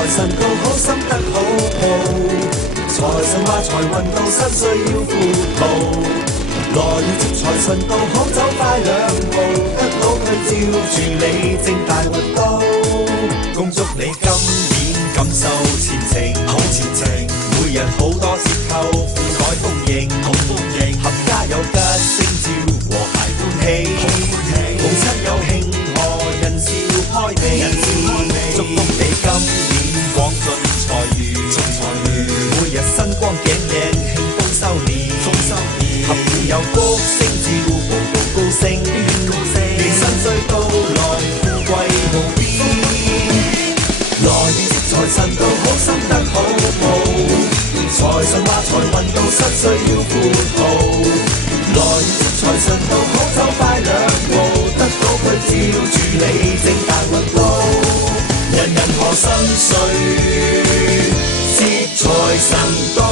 財神到好心得好報。財神話財運到身需要富豪，來日接財神到好走快兩步，得到佢照住你正大運到。恭祝你今年感受前程好前程，每日好多折扣，富袋豐盈好豐盈，合家有吉星照，和諧歡喜，母親有慶賀，人笑開眉，祝福你今年廣進財源，每日新光頸靚慶豐收年，合富有福星照，步步高升，你身歲到來富貴無邊，來年接財神到好心得好報，財神話財運到身需要富豪，來年接財神到好走快兩步，得到佢照住你正大運到，人人賀新歲，接財神到。